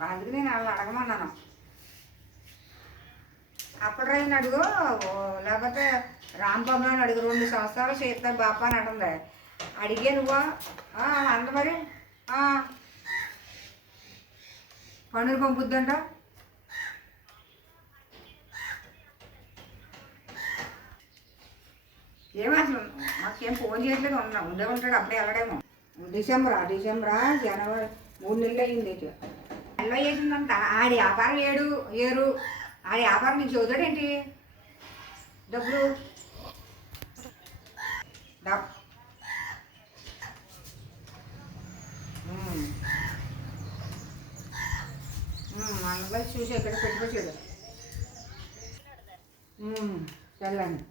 అందుకు నేను వాళ్ళు అడగమన్నాను. అప్పుడు రైన్ అడుగు ఓ, లేకపోతే రాంబాబు అని అడుగు రెండు సంవత్సరాలు చేస్తా బాపా అని అంటుంది. అడిగే నువ్వా? అంత మరి. పనులు పంపుద్దంట. ఏమసలు అసలు మాకేం ఫోన్ చేయట్లేదు ఉన్నా ఉండే ఉంటాడు అప్పుడే వెళ్ళడేమో. డిసెంబరా డిసెంబరా జనవరి మూడు నెలలు అయింది నెలలో చేసిందంట ఆడి వ్యాపారం ఏడు ఏరు. ఆడి వ్యాపారం నీకు చదువుతాడేంటి? డబ్బులు? అందులో చూసి ఎక్కడ పెట్టుకొచ్చాడు చల్లండి